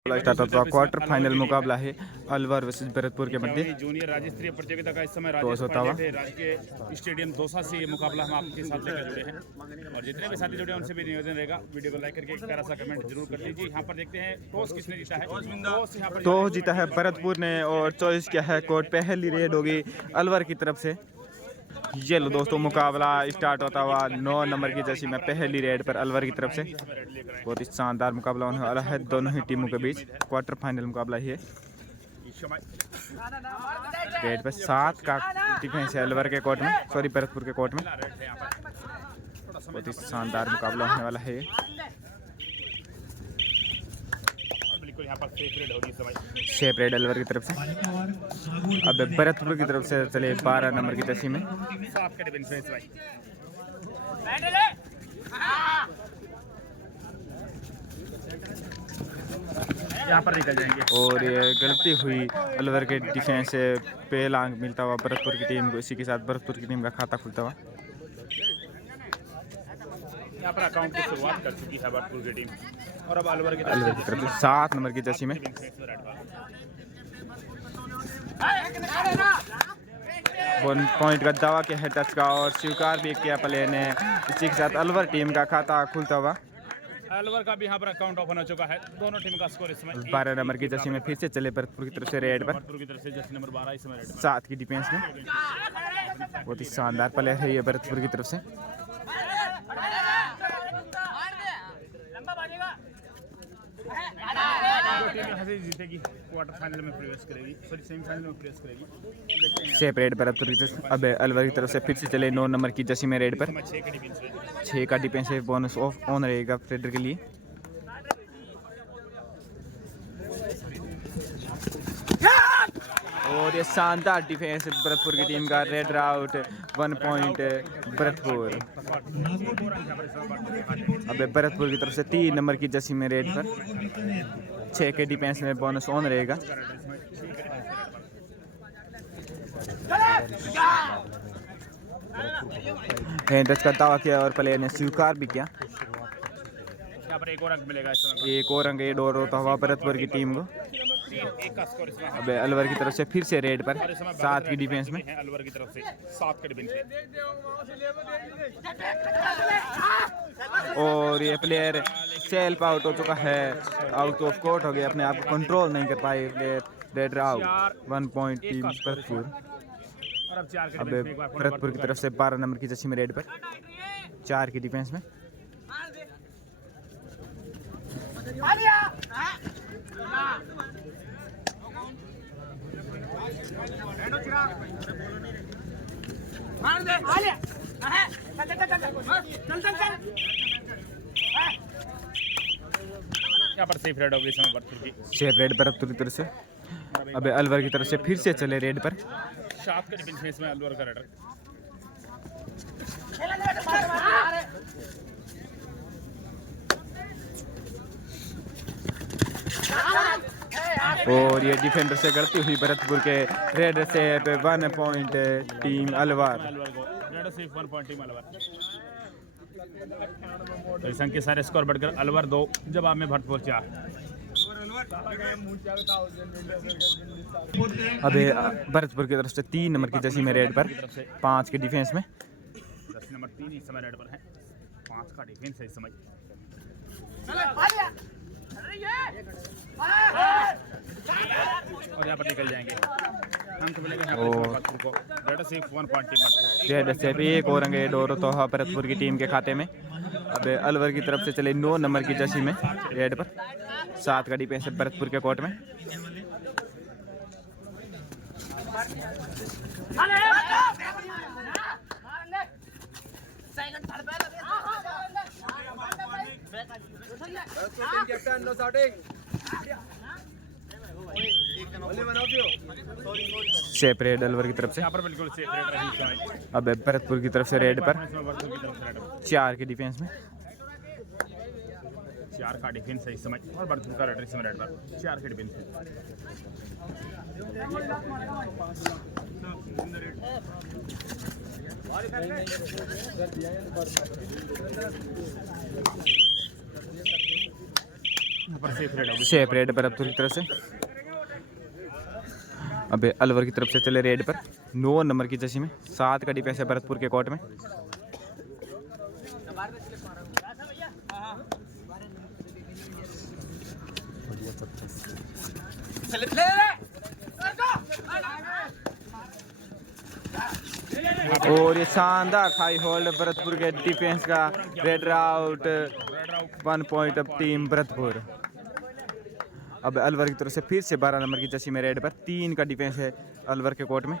Start होता quarter final मुकाबला है अलवर वर्सेस भरतपुर के मध्य। जूनियर राज्य स्तरीय प्रतियोगिता का इस समय टॉस होता हुआ राजकीय स्टेडियम दौसा से ये मुकाबला हम आपके साथ लेकर जुड़े हैं और जितने भी साथी जुड़े हैं उनसे भी निवेदन रहेगा वीडियो को लाइक करके एक प्यारा सा कमेंट जरूर कर दीजिए। यहाँ पर देखते हैं टॉस किसने जीता है। टॉस जीता है भरतपुर ने और चॉइस किया है कोर्ट। पहली रेड होगी अलवर की तरफ से। ये लो दोस्तों मुकाबला स्टार्ट होता हुआ 9 नंबर की जर्सी में पहली रेड पर अलवर की तरफ से। बहुत ही शानदार मुकाबला होने वाला है दोनों ही टीमों के बीच। क्वार्टर फाइनल मुकाबला ही है। रेड पर 7 का डिफेंस है अलवर के कोर्ट में, सॉरी भरतपुर के कोर्ट में। बहुत ही शानदार मुकाबला होने वाला है। शेप रेड अलवर की तरफ से। अब भरतपुर की तरफ से चले 12 नंबर की जर्सी में। यहाँ पर निकल जाएंगे और ये गलती हुई अलवर के डिफेंस से पहला अंक मिलता हुआ भरतपुर की टीम को। इसी के साथ भरतपुर की टीम का खाता खुलता हुआ। यहाँ पर अकाउंट की शुरुआत कर चुकी है भरतपुर की टीम और अब अलवर की तरफ 7 नंबर की जर्सी में 1 पॉइंट का दावा किया है टच का और स्वीकार भी किया प्लेयर ने। इसी के साथ अलवर टीम का खाता खुलता हुआ। अलवर का भी यहाँ पर अकाउंट ओपन हो चुका है। दोनों टीम का स्कोर इस समय 12 नंबर की जर्सी में फिर से चले भरतपुर की तरफ से रेड पर। भरतपुर की तरफ से जर्सी नंबर 12 इस समय रेड 7 की डिफेंस में। बहुत ही शानदार प्लेयर है ये भरतपुर की तरफ से। जीतेगी क्वार्टर फाइनल में प्रवेश करेगी, सॉरी सेमीफाइनल में प्रवेश करेगी। शेप रेड भरतपुर की तरफ। अब अलवर की तरफ से फिर से चले 9 नंबर की जर्सी में रेड पर। 6 का डिफेंस है। बोनस ऑफ ऑन रहेगा फेडर के लिए। और ये शानदार डिफेंस भरतपुर की टीम का। Red out 1 point Bharatpur. अब भरतपुर की तरफ से 3 नंबर की जर्सी में रेड पर। 6 के डिफेंस में बोनस ऑन रहेगा। हैंड टच का दावा किया और प्लेयर ने स्वीकार भी किया। यहाँ पर एक और अंक मिलेगा इस समय। एक और अंक एड और होता हुआ भरतपुर की टीम को। एक का स्कोर इसमें अब अलवर की तरफ से फिर से रेड पर 7 की डिफेंस में। अलवर की तरफ से 7 के डिफेंस और ये प्लेयर सेल्फ आउट हो चुका है। आउट ऑफ कोर्ट हो गया, अपने आप को कंट्रोल नहीं कर पाए player. Red out 1 point team Bharatpur. अब भरतपुर की तरफ से 12 नंबर की जर्सी में रेड पर 4 की डिफेंस में। यहाँ पर सेफ रेड होगी इस समय भरतपुर की। शेप रेड भरतपुर की तरफ से। अब अलवर की तरफ से फिर से चले रेड पर। 7 के डिफेंस में इसमें अलवर का रेडर। और ये डिफेंडर से गलती हुई भरतपुर के। रेड से 1 पॉइंट टीम अलवर। रेडर से 1 पॉइंट टीम अलवर। तो इस अंक के सारे स्कोर बढ़कर अलवर 2 जवाब में भरतपुर 4। अबे भरतपुर की तरफ से 3 नंबर की जर्सी में रेड पर 5 के डिफेंस में। जर्सी नंबर 3 इस समय रेड पर है। 5 का डिफेंस है इस समय। और यहाँ पर निकल जाएंगे अंक मिलेगा भरतपुर को। रेड से 1 पॉइंट टीम भरतपुर। रेड से एक और अंक एड और तो भरतपुर की टीम के खाते में। अब अलवर की तरफ से चले 9 नंबर की जर्सी में रेड पर 7 का डिफेंस है भरतपुर के कोर्ट में। शेप रेड अलवर की तरफ से। यहाँ पर बिल्कुल सेफ रेड रही। अब भरतपुर की तरफ से रेड पर 4 के डिफेंस में। 4 का डिफेंस है इस समय और भरतपुर का रेडर इस समय रेड पर 4 के डिफेंस है। यहाँ पर सेफ रेड होगी। सेफ रेड भरतपुर की तरफ से। अबे अलवर की तरफ से चले रेड पर 9 नंबर की जर्सी में 7 का डिफेंस है भरतपुर के कोर्ट में। और ये शानदार थाई होल्ड भरतपुर के डिफेंस का। रेड आउट 1 पॉइंट अब टीम भरतपुर। अब अलवर की तरफ से फिर से 12 नंबर की जर्सी में रेड पर 3 का डिफेंस है अलवर के कोर्ट में।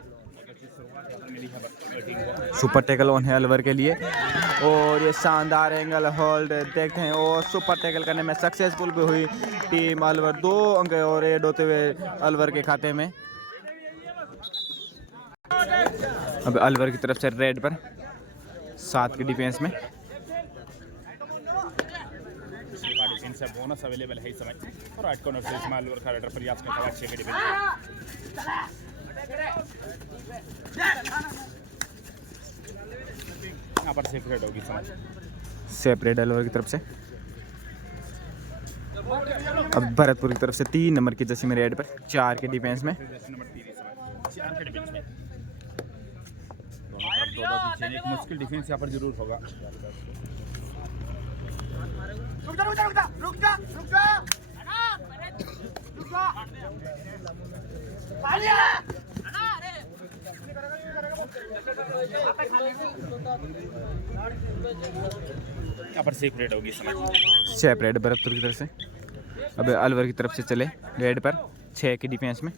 सुपर टैकल ऑन है अलवर के लिए और ये शानदार एंगल होल्ड देखते हैं और सुपर टैकल करने में सक्सेसफुल भी हुई टीम अलवर। 2 अंक और ऐड होते हुए अलवर के खाते में। अब अलवर की तरफ से रेड पर 7 के डिफेंस में। डिफेंस है, बोनस अवेलेबल है इस समय और राइट कॉर्नर से इसमें अलवर का रेडर प्रयास करता है 6 के डिफेंस। यहाँ पर सेफ रेड होगी समय। सेफ रेड अलवर की तरफ से। अब भरतपुर की तरफ से 3 नंबर की जर्सी में रेड पर 4 के डिफेंस में। नंबर 3 इस समय 4 के डिफेंस में। एक मुश्किल डिफेंस यहाँ पर जरूर होगा। यहाँ पर सेफ रेड होगी समय। सेफ रेड भरतपुर की तरफ से। अब अलवर की तरफ से चले रेड पर 6 के डिफेंस में।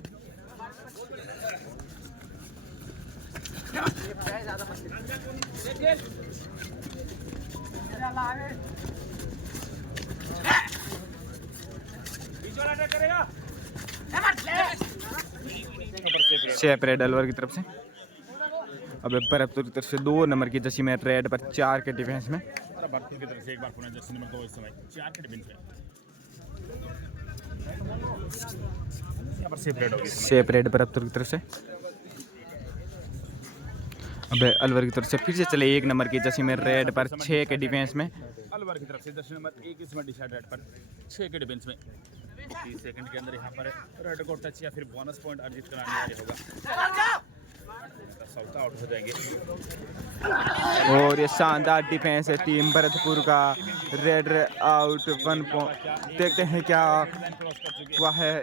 सेफ रेड अलवर की तरफ से। अब भरतपुर की तरफ से 2 नंबर की जर्सी में रेड पर 4 के डिफेंस में। भरतपुर की तरफ से एक बार पुनः जर्सी नंबर 2 इस समय 4 के डिफेंस में। यहाँ पर सेफ रेड होगी। सेफ रेड भरतपुर की तरफ से। अब अलवर की तरफ से फिर से चले 1 नंबर की जर्सी में रेड पर 6 के डिफेंस में। अलवर की तरफ से जर्सी नंबर 1 इसमें डिसाइड रेड पर 6 के डिफेंस में। 30 सेकंड के अंदर यहाँ पर रेड को टच या फिर बोनस पॉइंट अर्जित कराने वाले होगा। सौता आउट हो जाएंगे। और ये शानदार डिफेंस है टीम भरतपुर का। Red out 1 point. देखते हैं क्या हुआ है।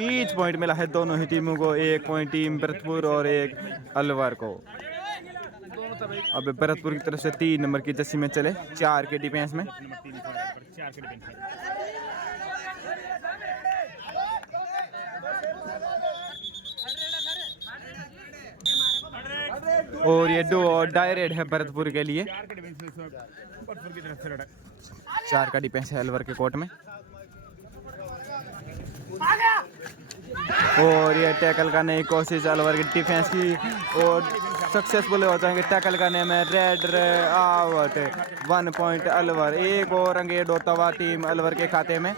ईच पॉइंट मिला है दोनों ही टीमों को। 1 पॉइंट टीम भरतपुर और 1 अलवर को। अब भरतपुर की तरफ से 3 नंबर की जर्सी में चले 4 के डिफेंस में। और ये 2 डाई रेड है भरतपुर के लिए। 4 का डिफेंस है अलवर के कोर्ट में। और ये टैकल करने की कोशिश अलवर की डिफेंस की और सक्सेसफुल हो जाएंगे टैकल करने में। Red out 1 point Alwar. एक और अंगेड होता हुआ टीम अलवर के खाते में।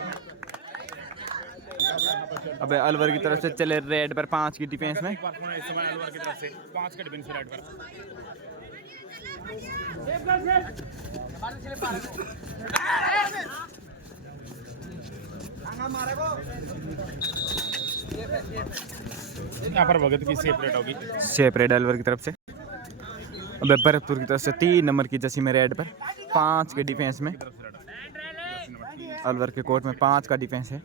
अब अलवर की तरफ से चले रेड पर 5 की डिफेंस में। अलवर की तरफ से 5 के डिफेंस रेड पर। यहाँ पर भगत की सेफ रेड होगी। सेफ रेड अलवर की तरफ से। अब भरतपुर की तरफ से 3 नंबर की जर्सी में रेड पर 5 के डिफेंस में। अलवर के कोर्ट में 5 का डिफेंस है।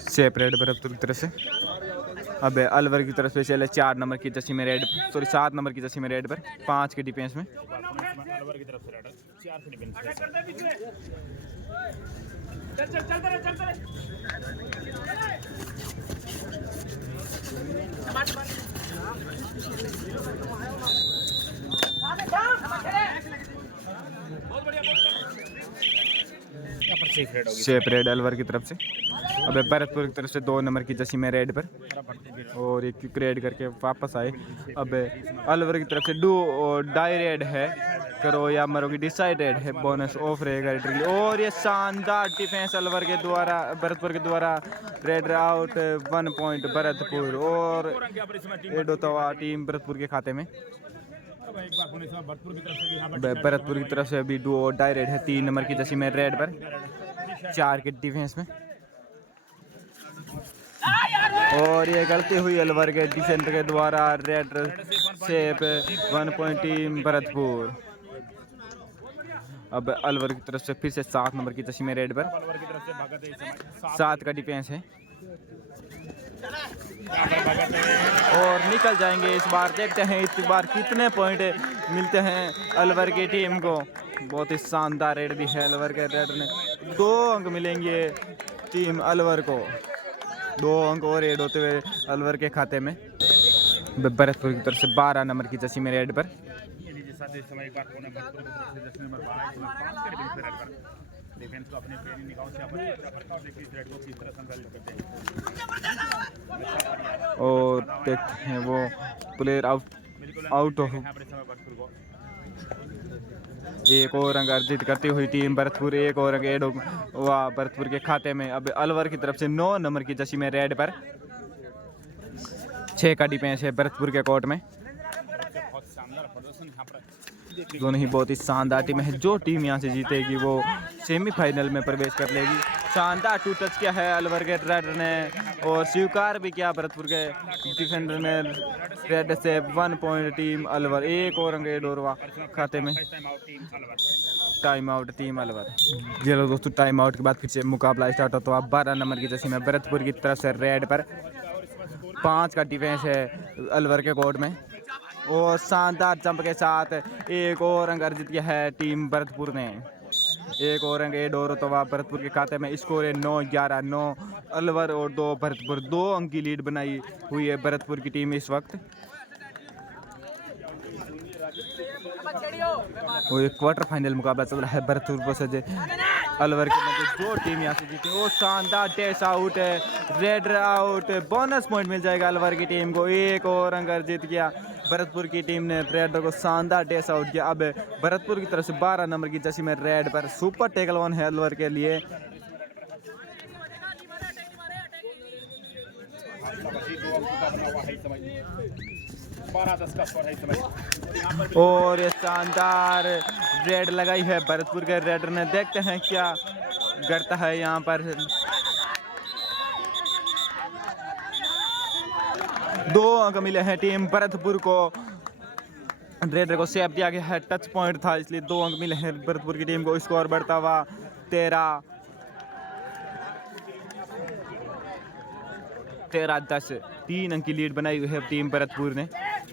सेफ रेड भरतपुर की तरफ से। अब अलवर की तरफ से चले 4 नंबर की जर्सी में रेड 7 नंबर की जर्सी में रेड पर 5 के डिफेंस में। अलवर की तरफ से रेड 4 के डिफेंस सेफ रेड होगी। सेफ रेड अलवर की तरफ से। अब भरतपुर की तरफ से 2 नंबर की जर्सी में रेड पर और एक क्विक रेड करके वापस आए। अब अलवर की तरफ से डाई रेड है, करो या मरोगी डिसाइडेड है, बोनस ऑफ रहेगा रेड के लिए। और ये शानदार डिफेंस अलवर के द्वारा, भरतपुर के द्वारा। रेड आउट 1 पॉइंट भरतपुर और रेड होता हुआ टीम भरतपुर के खाते में। भरतपुर की तरफ से अभी डुओ डाई रेड है 3 नंबर की जर्सी में रेड पर 4 के डिफेंस में। और ये गलती हुई अलवर के डिफेंडर के द्वारा। Red safe 1 point team Bharatpur. अब अलवर की तरफ से फिर से 7 नंबर की जर्सी में रेड पर 7 का डिफेंस है और निकल जाएंगे इस बार। देखते हैं इस बार कितने पॉइंट मिलते हैं अलवर की टीम को। बहुत ही शानदार रेड भी है अलवर के रेड ने। 2 अंक मिलेंगे टीम अलवर को, 2 अंक और रेड होते हुए अलवर के खाते में। भरतपुर की तरफ से 12 नंबर की जर्सी में रेड पर डिफेंस को अपने ट्रेनिंग निकाल से अपने रेड को किस तरह संचालित करते हैं। और देखते हैं वो प्लेयर आउट ऑफ। एक और अंक अर्जित करती हुई टीम भरतपुर, एक और अंक एड हुआ भरतपुर के खाते में। अब अलवर की तरफ से 9 नंबर की जर्सी में रेड पर 6 का डिफेंस है भरतपुर के कोर्ट में। दोनों ही बहुत ही शानदार टीम है। जो टीम यहाँ से जीतेगी वो सेमीफाइनल में प्रवेश कर लेगी। शानदार 2 टच किया है अलवर के रेडर ने और स्वीकार भी किया भरतपुर के डिफेंडर ने। रेड से 1 पॉइंट टीम अलवर, एक और अंक डोरवा खाते में। Time out team Alwar. चलो दोस्तों, टाइम आउट के बाद फिर से मुकाबला स्टार्ट होता है। 12 नंबर की जर्सी में भरतपुर की तरफ से रेड पर 5 का डिफेंस है अलवर के कोर्ट में और शानदार जंप के साथ एक और अंक अर्जित किया है टीम भरतपुर ने। एक और अंक एड और तो भरतपुर के खाते में। स्कोर है 9-11, 9 अलवर और 2 भरतपुर। 2 अंक की लीड बनाई हुई है भरतपुर की टीम इस वक्त। और एक क्वार्टर फाइनल मुकाबला चल रहा है भरतपुर वर्सेस अलवर के मध्य। जो टीम यहाँ से जीती वो शानदार डैश आउट है, रेड आउट, बोनस पॉइंट मिल जाएगा अलवर की टीम को। एक और अंक अर्जित किया भरतपुर की टीम ने। रेड को शानदार डैश आउट किया। अब भरतपुर की तरफ से 12 नंबर की जर्सी में रेड पर सुपर टैकल ऑन है अलवर के लिए। और ये शानदार रेड लगाई है भरतपुर के रेडर ने। देखते हैं क्या करता है यहाँ पर। 2 अंक मिले हैं टीम भरतपुर को। रेडर को सेव दिया गया है, टच पॉइंट था इसलिए 2 अंक मिले हैं भरतपुर की टीम को। स्कोर बढ़ता हुआ 13-10, 3 अंक की लीड बनाई हुई है टीम भरतपुर ने।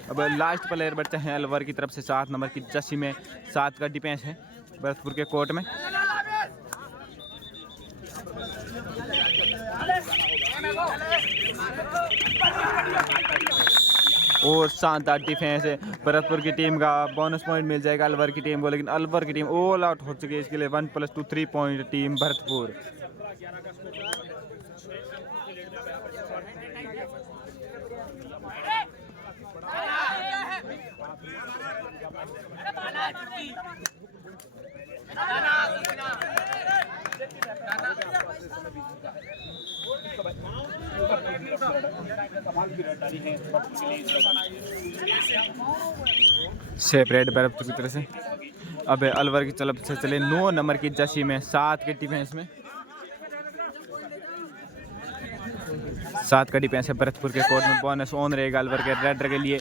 अब लास्ट प्लेयर बचते हैं अलवर की तरफ से 7 नंबर की जर्सी में। 7 का डिफेंस है भरतपुर के कोर्ट में। और शानदार डिफेंस है भरतपुर की टीम का। बोनस पॉइंट मिल जाएगा अलवर की टीम को, लेकिन अलवर की टीम ऑल आउट हो चुकी है। इसके लिए 1+2 3 point team Bharatpur. Safe red Bharatpur की तरफ से। अब अलवर की तरफ से चले 9 नंबर की जर्सी में 7 के डिफेंस में। 7 का डिफेंस है भरतपुर के कोर्ट में। बोनस ऑन रहेगा अलवर के रेडर के लिए।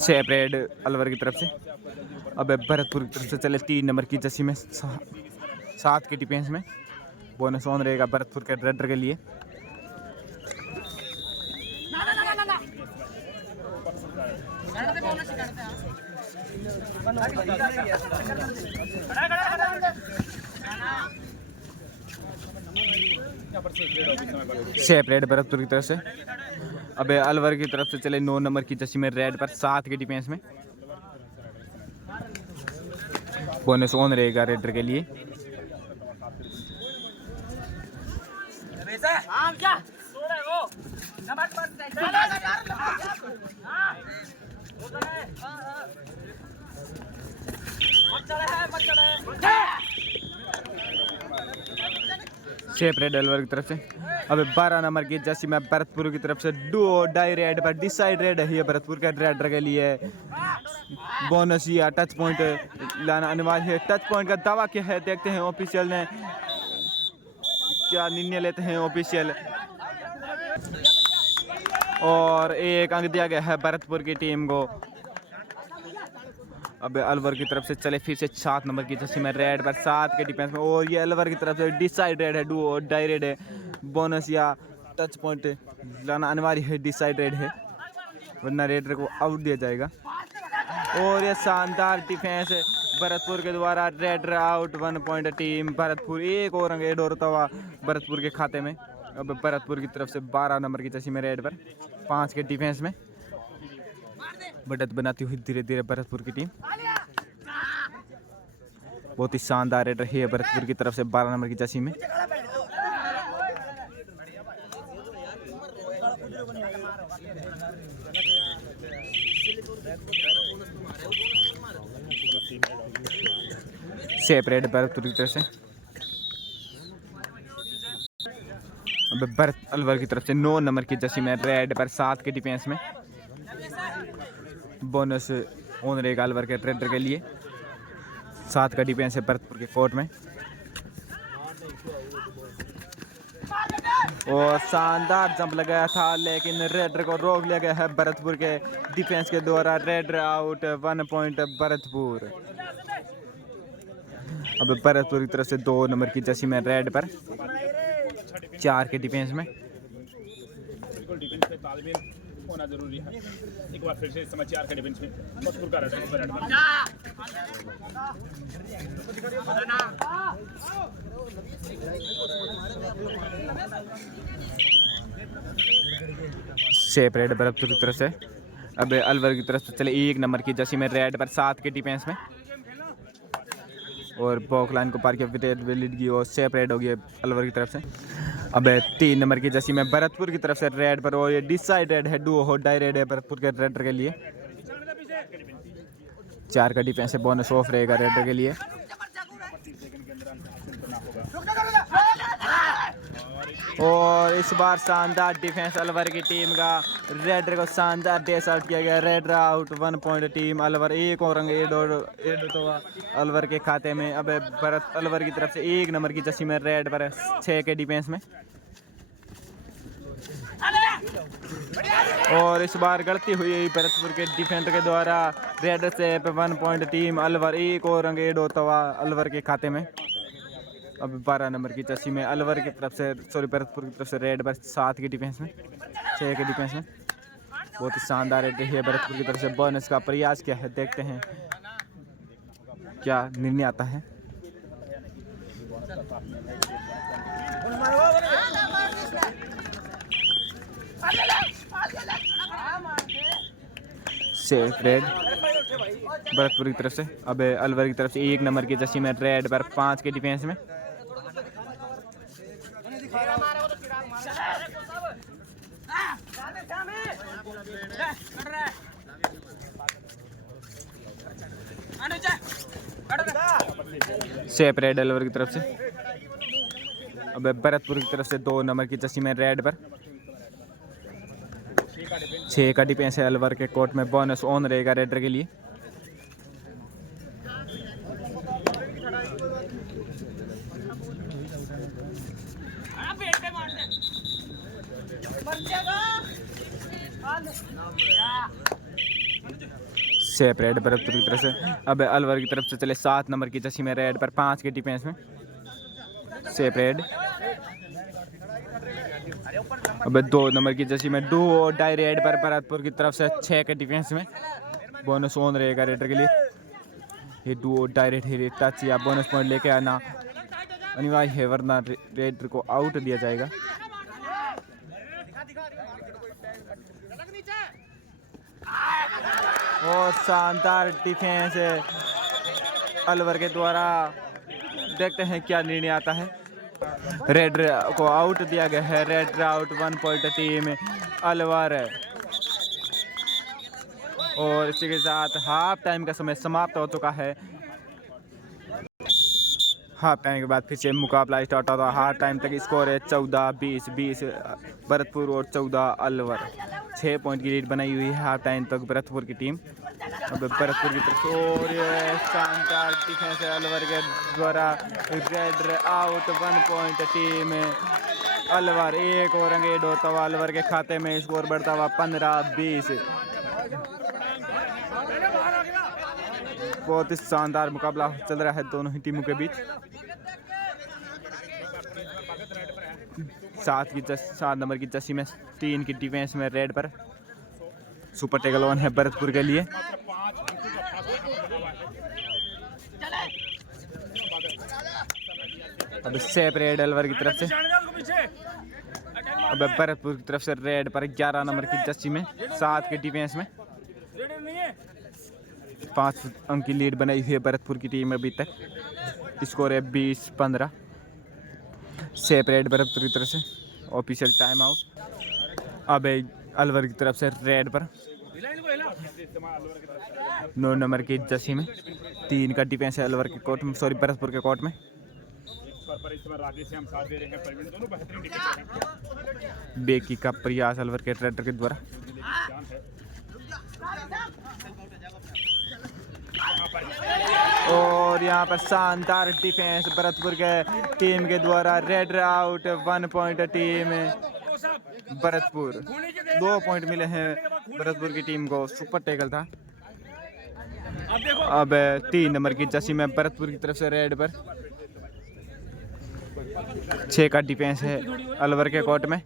सेफ रेड अलवर की तरफ से। अब भरतपुर की तरफ से चले 3 नंबर की जर्सी में 7 के डिफेंस में। बोनस ऑन रहेगा भरतपुर के रेडर के लिए। सेफ रेड भरतपुर की तरफ से। अब अलवर की तरफ से चले 9 नंबर की जर्सी में रेड पर 7 के डिफेंस में। बोनस ऑन रहेगा रेडर के लिए। शेप रेड अलवर की तरफ से। अब 12 नंबर की जर्सी में भरतपुर की तरफ से डू डाई रेड पर डिसाइड रेड है भरतपुर के रेडर के लिए। बोनस या टच पॉइंट लाना अनिवार्य है। टच पॉइंट का दावा क्या है देखते हैं ऑफिशियल ने क्या निर्णय लेते हैं ऑफिशियल। और एक अंक दिया गया है भरतपुर की टीम को। अब अलवर की तरफ से चले फिर से 7 नंबर की जर्सी में रेड पर 7 के डिफेंस में। और ये अलवर की तरफ से डिसाइड रेड है, डू और डाई रेड है। बोनस या टच पॉइंट लाना अनिवार्य है, डिसाइड रेड है वरना रेडर को आउट दिया जाएगा। और ये शानदार डिफेंस है भरतपुर के द्वारा। Raider out, 1 point team Bharatpur. एक और अंक ऐड होता हुआ भरतपुर के खाते में। अब भरतपुर की तरफ से 12 नंबर की जर्सी में रेड पर 5 के डिफेंस में बढ़त बनाती हुई धीरे धीरे भरतपुर की टीम। बहुत ही शानदार रेडर है भरतपुर की तरफ से 12 नंबर की जर्सी में। शेप रेड भरतपुर की तरफ से। अब भरत अलवर की तरफ से 9 नंबर की जर्सी में रेड पर 7 के डिफेंस में। बोनस ऑन रहेगा अलवर के रेडर के लिए। 7 का डिफेंस है भरतपुर के कोर्ट में। और शानदार जंप लगाया था लेकिन रेडर को रोक लिया गया है भरतपुर के डिफेंस के द्वारा। Raider out, 1 point Bharatpur. अब भरतपुर की तरफ से 2 नंबर की जर्सी में रेड पर 4 के डिफेंस में। बिल्कुल डिफेंस पे तालमेल होना जरूरी है। एक बार फिर से समाचार के डिफेंस में मजबूर का रेड शेप रेड भरतपुर की तरफ से। अब अलवर की तरफ से चले 1 नंबर की जर्सी में रेड पर 7 के डिफेंस में। और बॉक लाइन को पार किया लीड की और शेप रेड हो गई अलवर की तरफ से। अब 3 नंबर की जर्सी में भरतपुर की तरफ से रेड पर। और ये डिसाइड रेड है, डू हो डाई रेड है भरतपुर के रेडर के लिए। 4 का डिफेंस है, बोनस ऑफ रहेगा रेडर के लिए। और इस बार शानदार डिफेंस अलवर की टीम का। रेडर को शानदार डेस आउट किया गया। Raider out, 1 point team Alwar. एक और रंग एड तो अलवर के खाते में। अब भरत अलवर की तरफ से 1 नंबर की जर्सी में रेड पर 6 के डिफेंस में। और इस बार गलती हुई भरतपुर के डिफेंडर के द्वारा। रेडर से 1 पॉइंट टीम अलवर। एक और रंग एड होता हुआ अलवर के खाते में। अब 12 नंबर की जर्सी में अलवर की तरफ से भरतपुर की तरफ से रेड पर 7 के डिफेंस में, 6 के डिफेंस में। बहुत ही शानदार रेड है भरतपुर की तरफ से। बोनस का प्रयास क्या है देखते हैं क्या निर्णय आता है। शेप रेड भरतपुर की तरफ से। अब अलवर की तरफ से 1 नंबर की जर्सी में रेड पर 5 के डिफेंस में। शेप रेड अलवर की तरफ से। अब भरतपुर की तरफ से 2 नंबर की जर्सी में रेड पर 6 का डिफेंस है अलवर के कोर्ट में। बोनस ऑन रहेगा रेडर के लिए। शेप रेड भरतपुर की तरफ से। अब अलवर की तरफ से चले 7 नंबर की जर्सी में रेड पर 5 के डिफेंस में। Shape red. अब 2 नंबर की जर्सी में डू और डाई रेड पर भरतपुर की तरफ से 6 के डिफेंस में। बोनस ऑन रहेगा रेडर के लिए। ये डू और डाई रेड है, टच या बोनस पॉइंट लेके आना अनिवार्य है वरना रेडर को आउट दिया जाएगा। और शानदार डिफेंस अलवर के द्वारा। देखते हैं क्या निर्णय आता है। रेड को आउट दिया गया है। Red out 1 point team Alwar. और इसी के साथ हाफ टाइम का समय समाप्त हो चुका है। हाफ टाइम के बाद फिर से मुकाबला स्टार्ट होता है। हाफ टाइम तक स्कोर है 14-20, 20 भरतपुर और 14 अलवर। 6 पॉइंट की लीड बनाई हुई है हाफ टाइम तक भरतपुर की टीम। अब भरतपुर की तरफ और ये शानदार डिफेंस है अलवर के द्वारा। Red out 1 point team Alwar. एक और अंगेड होता हुआ अलवर के खाते में। स्कोर बढ़ता हुआ 15-20। बहुत ही शानदार मुकाबला चल रहा है दोनों ही टीमों के बीच। 7 नंबर की जर्सी में 3 की डिफेंस में रेड पर सुपर टेकल 1 है भरतपुर के लिए। अब सेप रेड अलवर की तरफ से। अब भरतपुर की तरफ से रेड पर 11 नंबर की जर्सी में 7 की डिफेंस में 5 अंक की लीड बनाई हुई है भरतपुर की टीम अभी तक। स्कोर है 20-15। सेपरेट भरतपुर की तरफ से ऑफिशियल टाइम आउट। अब अलवर की तरफ से रेड पर 9 नंबर की जर्सी में 3 का डिफेंस है अलवर के कोर्ट में, सॉरी भरतपुर के कोर्ट में। बेकी का प्रयास अलवर के रेडर के द्वारा। और यहाँ पर शानदार डिफेंस भरतपुर के टीम के द्वारा। Red out 1 point team Bharatpur. 2 point मिले हैं भरतपुर की टीम को। सुपर टैकल था। अब 3 नंबर की जर्सी में भरतपुर की तरफ से रेड पर 6 का डिफेंस है अलवर के कोर्ट में।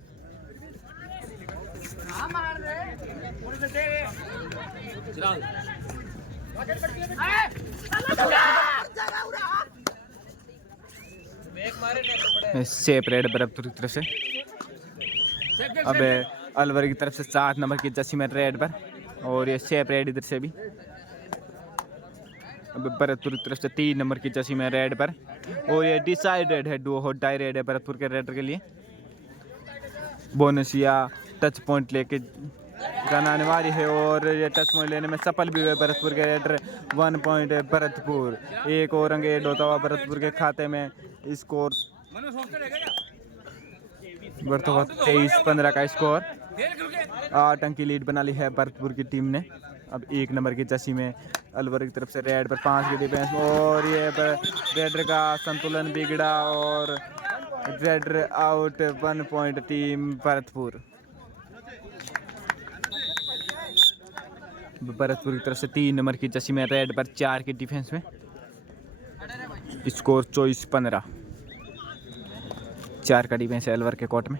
सेप रेड भरतपुर की तरफ से। अब अलवर की तरफ से 7 नंबर की जर्सी में रेड पर और ये सेप रेड इधर से भी। अब भरतपुर की तरफ से 3 नंबर की जर्सी में रेड पर और ये डिसाइडेड है डू और डाई रेड है भरतपुर के रेडर के लिए। बोनस या टच पॉइंट लेके जाना आने वाली है और ये टच पॉइंट लेने में सफल भी हुए भरतपुर के रेडर। 1 पॉइंट है भरतपुर। एक और अंक ऐड होता हुआ भरतपुर के खाते में। स्कोर बढ़ता हुआ 23-15 का स्कोर। 8 अंक की लीड बना ली है भरतपुर की टीम ने। अब 1 नंबर की जर्सी में अलवर की तरफ से रेड पर 5 की डिफेंस और ये रेडर का संतुलन बिगड़ा और raider out 1 point team Bharatpur. Bharatpur की तरफ से 3 नंबर की जर्सी में रेड पर 4 की डिफेंस में। स्कोर 24-15। 4 का डिफेंस है अलवर के कोर्ट में।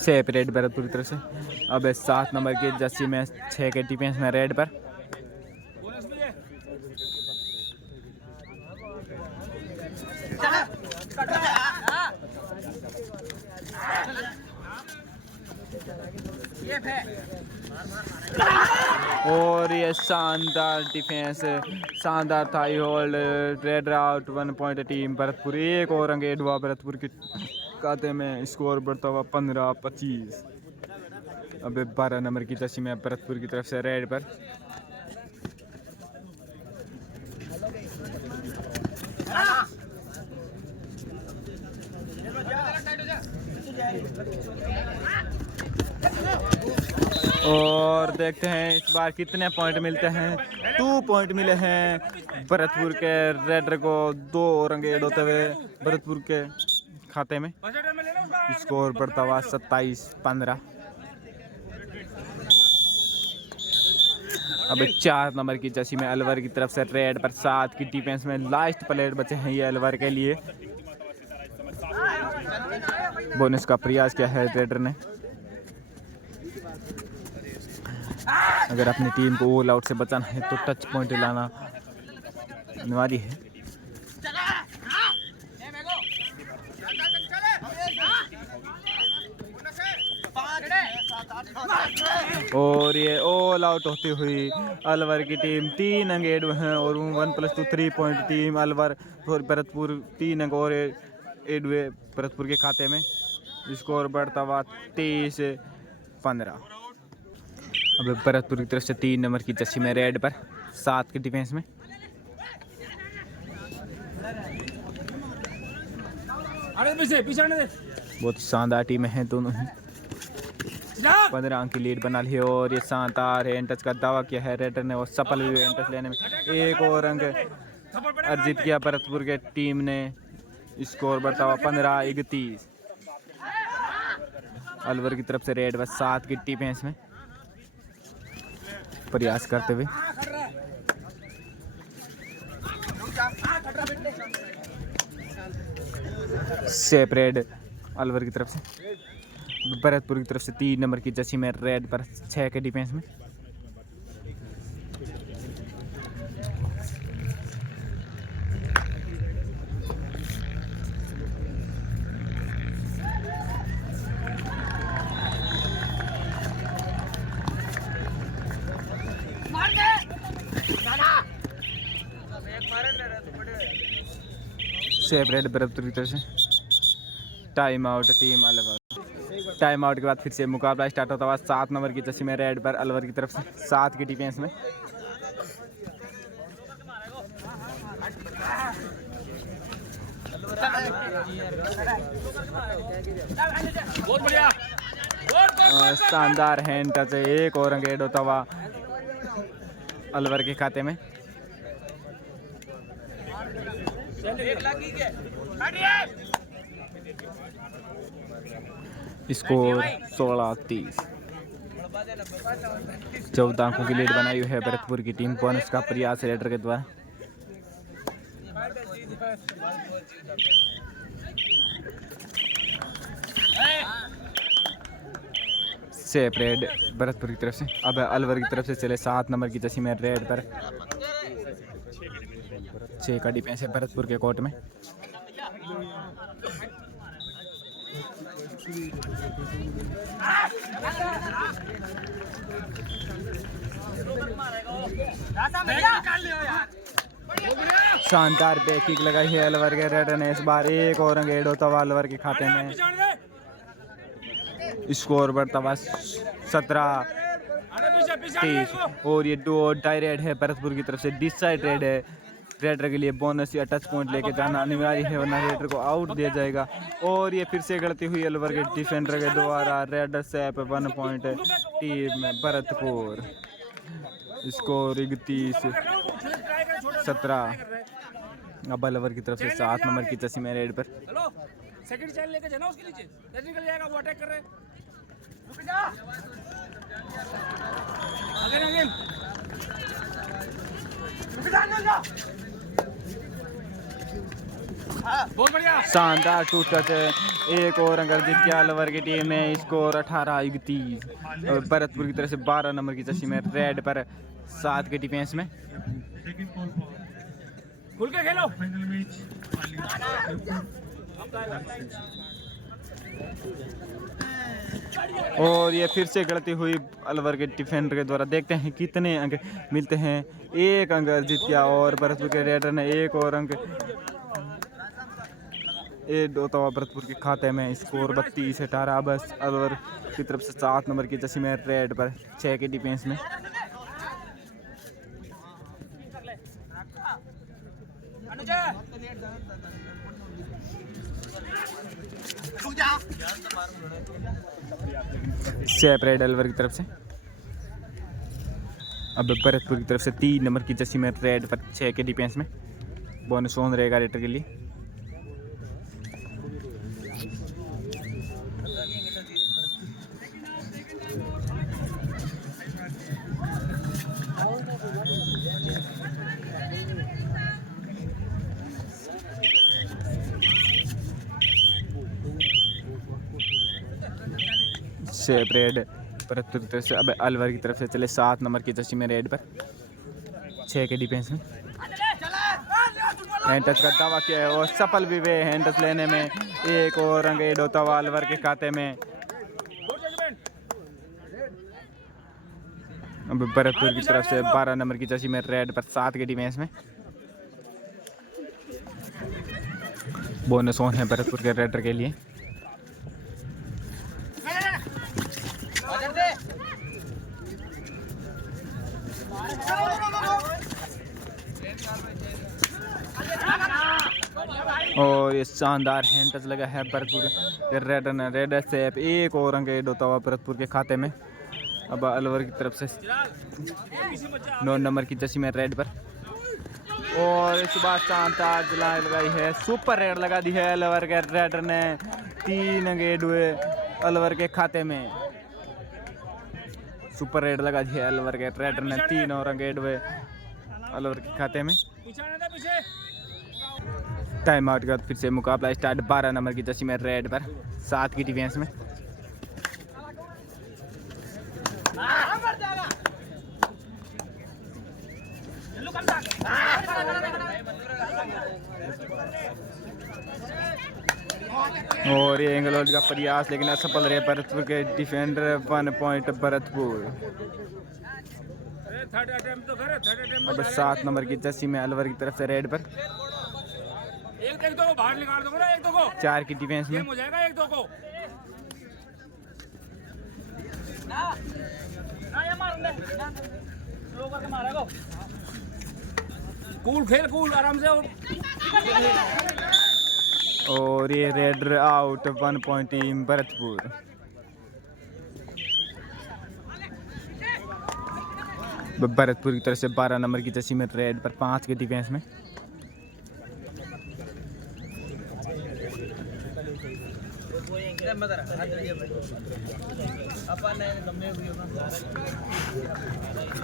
सेपरेट भरतपुर की तरफ से। अब 7 नंबर की जर्सी में 6 के डिफेंस में रेड पर। और ये शानदार डिफेंस, शानदार thigh hold. Raid out 1 point team Bharatpur. एक और अंक ऐड हुआ भरतपुर के खाते में। स्कोर बढ़ता हुआ 15-25। अब 12 नंबर की जर्सी में भरतपुर की तरफ से रेड पर और देखते हैं इस बार कितने पॉइंट मिलते हैं। 2 पॉइंट मिले हैं भरतपुर के रेडर को। 2 और अंक ऐड होते हुए भरतपुर के खाते में। स्कोर बढ़ता हुआ 27-15। अब 4 नंबर की जर्सी में अलवर की तरफ से रेड पर 7 की डिफेंस में। लास्ट प्लेयर बचे हैं ये अलवर के लिए। बोनस का प्रयास किया है रेडर ने। अगर अपनी टीम को ऑल आउट से बचाना है तो टच पॉइंट लाना नवारी है। और ये ऑल आउट होती हुई अलवर की टीम 3 अंक एड हैं और 1+2 3 पॉइंट टीम अलवर और भरतपुर 3 अंक और एड हुए भरतपुर के खाते में। स्कोर बढ़ता हुआ 23-15। अब भरतपुर की तरफ से 3 नंबर की जर्सी में रेड पर 7 के डिफेंस में। बहुत शानदार टीम है दोनों ही। 15 अंक की लीड बना ली है और ये शानदार है एंटच का दावा किया है रेडर ने और सफल भी हुए एंटच लेने में। एक और अंक अर्जित किया भरतपुर के टीम ने। स्कोर बढ़ता हुआ 15-31। अलवर की तरफ से रेड बस 7 की डिफेंस में प्रयास करते हुए। सेफ रेड अलवर की तरफ से। भरतपुर की तरफ से 3 नंबर की जर्सी में रेड पर 6 के डिफेंस में। सेफ रेड भरतपुर की तरफ से। Time out team Alwar. Time out के बाद फिर से मुकाबला स्टार्ट होता हुआ 7 नंबर की जर्सी में रेड पर अलवर की तरफ से 7 की डिफेंस में। शानदार हैंड टच है। एक और अंक एड होता हुआ अलवर के खाते में। स्कोर 16-30। 14 अंकों की लीड बनाई हुई है भरतपुर की टीम। बोनस का प्रयास रेडर के द्वारा। सेफ रेड भरतपुर की तरफ से। अब अलवर की तरफ से चले 7 नंबर की जर्सी में रेड पर 6 का डिफेंस है भरतपुर के कोर्ट में। शानदार बैक किक लगाई है अलवर के रेडर ने। इस बार एक और अंक एड होता हुआ अलवर के खाते में। स्कोर बढ़ता हुआ 17-30 और ये 2 रेड है भरतपुर की तरफ से। डिसाइड रेड है। रेडर के लिए बोनस या टच पॉइंट लेके जाना अनिवार्य है वरना रेडर को आउट दिया जाएगा। और ये फिर से गलती हुई अलवर के डिफेंडर के द्वारा। रेडर से 1 पॉइंट टीम भरतपुर। स्कोर 31-17। अब अलवर की तरफ से 7 नंबर की जर्सी में रेड पर सेकंड चैनल लेके जाना उसके नीचे निकल जाएगा। वो अटैक कर रहे हैं। बहुत बढ़िया शानदार टूट टच है। एक और अंक जीत गया अलवर की टीम ने। स्कोर 18-31। भरतपुर की तरफ से 12 नंबर की जर्सी में रेड पर 7 के डिफेंस में। खुल के खेलो। और ये फिर से गलती हुई अलवर के डिफेंडर के द्वारा। देखते हैं कितने अंक मिलते हैं। 1 अंक जीत गया और भरतपुर के रेडर ने 1 और अंक एड होता हुआ भरतपुर के खाते में। स्कोर 32-18। बस अलवर की तरफ से 7 नंबर की जर्सी में रेड पर 6 के डिफेंस में। सेफ रेड अलवर की तरफ से। अब भरतपुर की तरफ से 3 नंबर की जर्सी में रेड पर 6 के डिफेंस में। बोनस ऑन रहेगा रेडर के लिए। सेफ रेड भरतपुर की तरफ से। अब अलवर की तरफ से चले 7 नंबर की जर्सी में रेड पर 6 के डिफेंस में। हैंड टच का दावा किया है और सफल भी हुए हैंड टच लेने में। एक और रंग ऐड होता हुआ अलवर के खाते में। अब भरतपुर की तरफ से 12 नंबर की जर्सी में रेड पर 7 के डिफेंस में बोनस ऑन है भरतपुर के रेडर के लिए। और ये शानदार हैंड टच लगा है भरतपुर के रेडर ने। रेडर से एक और रंग ऐड होता हुआ भरतपुर के खाते में। अब अलवर की तरफ से 9 नंबर की जर्सी में रेड पर और इस बार शानदार जलाई लगाई है। सुपर रेड लगा दी है अलवर के रेडर ने। 3 अंगेड हुए अलवर के खाते में। सुपर रेड लगा दी है अलवर के रेडर ने। 3 और अंगेड हुए अलवर के खाते में। टाइम आउट के बाद फिर से मुकाबला स्टार्ट। 12 नंबर की जर्सी में रेड पर 7 की डिफेंस में। और ये एंगलोड का प्रयास लेकिन असफल रहे भरतपुर के डिफेंडर। 1 पॉइंट भरतपुर। अब 7 नंबर की जर्सी में अलवर की तरफ से रेड पर एक दो बाहर निकाल दो ना, एक दो को 4 की डिफेंस में। हो जाएगा एक दो को कूल खेल, कूल आराम से। और ये raider out. 1 point team Bharatpur. Bharatpur की तरफ से 12 नंबर की जर्सी में रेड पर 5 के डिफेंस में।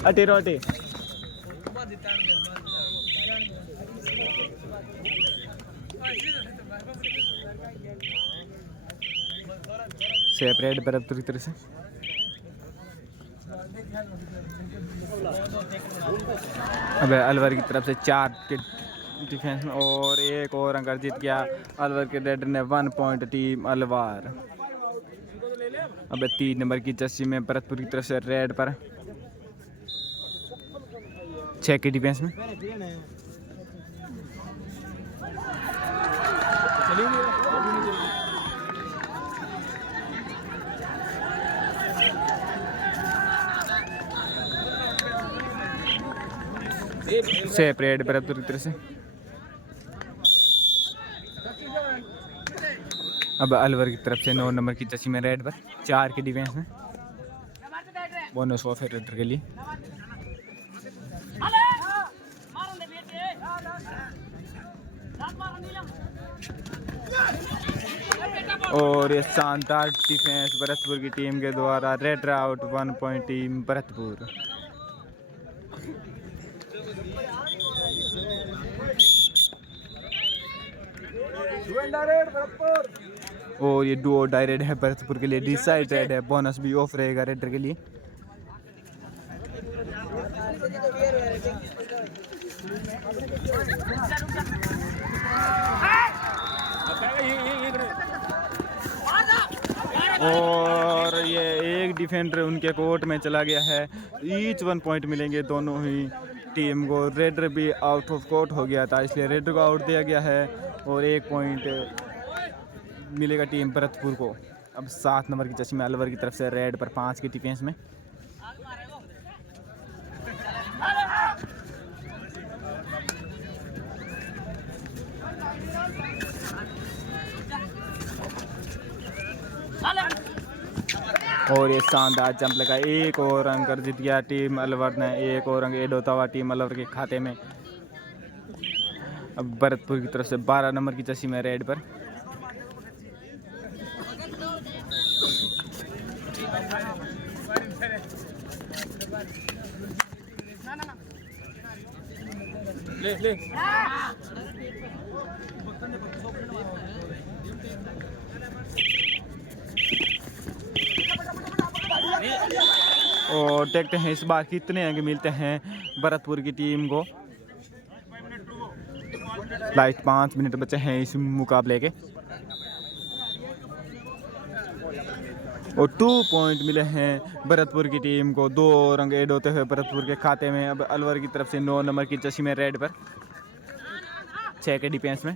अटे रोटे सेपरेट भरतपुर की तरफ से। अब अलवर की तरफ से 4 के डिफेंस में और एक और अंक जीत गया अलवर के रेडर ने। 1 पॉइंट टीम अलवर। अब 3 नंबर की जर्सी में भरतपुर की तरफ से रेड पर 6 के डिफेंस में। सेपरेट भरतपुर की तरफ से। अब अलवर की तरफ से 9 नंबर की जर्सी में रेड पर 4 के डिफेंस में। बोनस ऑफ है रेडर के लिए। और ये शानदार डिफेंस भरतपुर की टीम के द्वारा। Raider out. 1 point team Bharatpur. और ये डुओ डायरेक्ट है भरतपुर के लिए। डिसाइडेड है। बोनस भी ऑफ रहेगा रेडर के लिए। और ये एक डिफेंडर उनके कोर्ट में चला गया है। ईच 1 पॉइंट मिलेंगे दोनों ही टीम को। रेडर भी आउट ऑफ कोर्ट हो गया था इसलिए रेडर को आउट दिया गया है और 1 पॉइंट मिलेगा टीम भरतपुर को। अब 7 नंबर की जर्सी में अलवर की तरफ से रेड पर 5 की डिफेंस में। और ये शानदार जंप लगा। 1 और अंक जीत गया टीम अलवर ने। 1 और अंक ऐड होता हुआ टीम अलवर के खाते में। अब भरतपुर की तरफ से 12 नंबर की जर्सी में रेड पर ले ले और देखते हैं इस बार कितने अंक मिलते हैं भरतपुर की टीम को। लास्ट 5 मिनट बचे हैं इस मुकाबले के और 2 पॉइंट मिले हैं भरतपुर की टीम को। 2 रंग ऐड होते हुए भरतपुर के खाते में। अब अलवर की तरफ से 9 नंबर की जर्सी में रेड पर 6 के डिफेंस में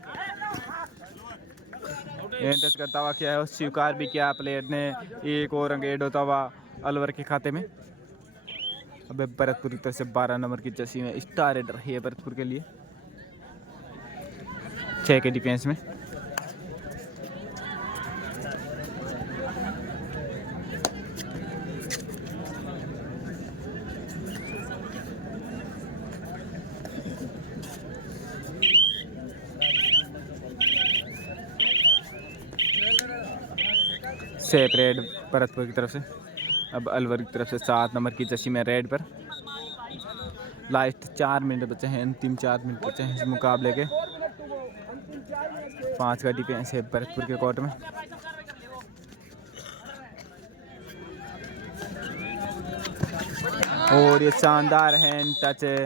टच करता हुआ किया है और स्वीकार भी किया प्लेयर ने। 1 और रंग ऐड होता हुआ अलवर के खाते में। अब भरतपुर की तरफ से 12 नंबर की जर्सी में स्टार रेड रही है भरतपुर के लिए 6 के डिफेंस में। सेफ रेड भरतपुर की तरफ से। अब अलवर की तरफ से 7 नंबर की जर्सी में रेड पर लास्ट 4 मिनट बचे हैं। अंतिम 4 मिनट बचे हैं इस मुकाबले के। 5 का डिफेंस है भरतपुर के कोर्ट में। और ये शानदार हैंड टच है।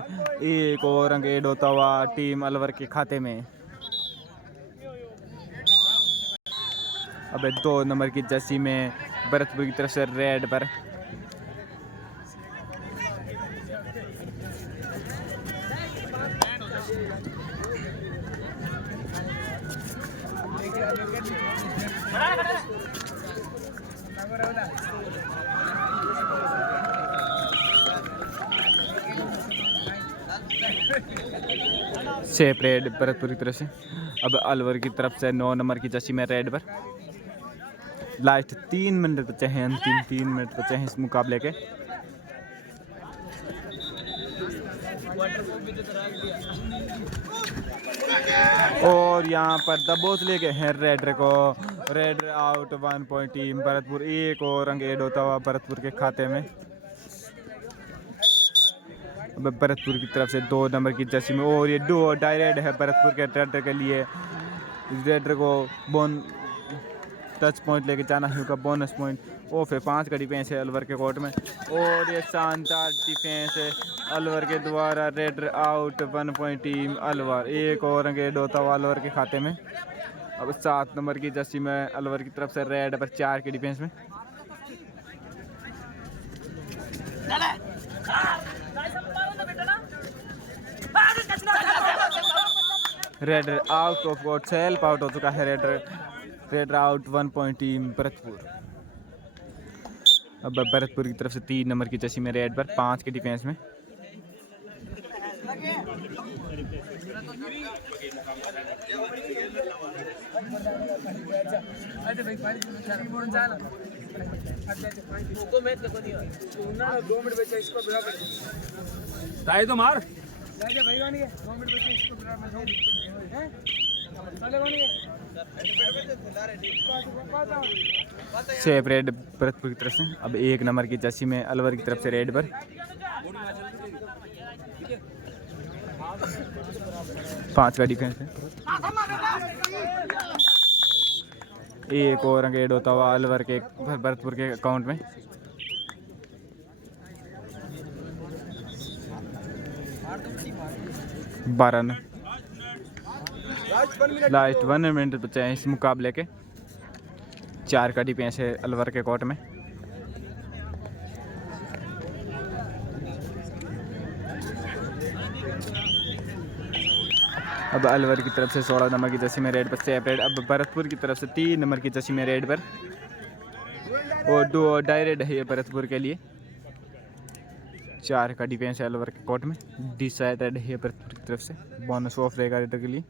1 और रंग ऐड होता हुआ टीम अलवर के खाते में। अब 2 नंबर की जर्सी में भरतपुर की तरफ से रेड पर सेफ रेड भरतपुर की तरफ से। अब अलवर की तरफ से 9 नंबर की जर्सी में रेड पर लास्ट 3 मिनट बचे हैं। अंतिम 3 मिनट बचे हैं इस मुकाबले के। और यहाँ पर दबोच ले गए हैं रेड को। Red out 1 point team Bharatpur. 1 और रंग ऐड होता हुआ भरतपुर के खाते में। अब भरतपुर की तरफ से 2 नंबर की जर्सी में और ये 2 डायरेक्ट है भरतपुर के रेडर के लिए। रेडर को टच पॉइंट लेके जाना है उनका बोनस पॉइंट। और फिर 5 का डिफेंस है अलवर के कोर्ट में और ये शानदार डिफेंस है अलवर के द्वारा। Raider out 1 point team Alwar. 1 और रंग ऐड होता हुआ अलवर के खाते में। अब 7 नंबर की जर्सी में अलवर की तरफ से रेड पर 4 के डिफेंस में। Raider out of court self out हो चुका है। Raider out 1 point team Bharatpur. अब भरतपुर की तरफ से 3 नंबर की जर्सी में रेड पर 5 के डिफेंस में। ट्राई तो मार सेफ रेड भरतपुर की तरफ से। अब 1 नंबर की जर्सी में अलवर की तरफ से रेड पर 5 का डिफेंस है। 1 और रंग ऐड होता हुआ अलवर के भरतपुर के अकाउंट में। लास्ट 1 मिनट बचे हैं इस मुकाबले के। 4 का डिफेंस है अलवर के कोर्ट में। अब अलवर की तरफ से 16 नंबर की जर्सी में रेड पर सेफ रेड। अब भरतपुर की तरफ से 3 नंबर की जर्सी में रेड पर और 2 डायरेक्ट है ये भरतपुर के लिए। 4 का डिफेंस है अलवर के कोर्ट में। डिसाइडेड है भरतपुर की तरफ से। बोनस ऑफ रहेगा रेडर के लिए।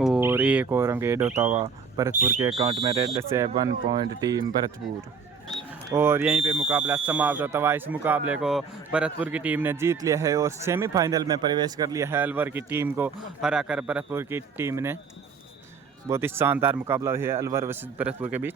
और 1 और रंग ऐड होता हुआ भरतपुर के अकाउंट में। रेड से 1 पॉइंट टीम भरतपुर। और यहीं पे मुकाबला समाप्त होता हुआ। इस मुकाबले को भरतपुर की टीम ने जीत लिया है और सेमीफाइनल में प्रवेश कर लिया है। अलवर की टीम को हराकर भरतपुर की टीम ने। बहुत ही शानदार मुकाबला है अलवर वर्सेस भरतपुर के बीच।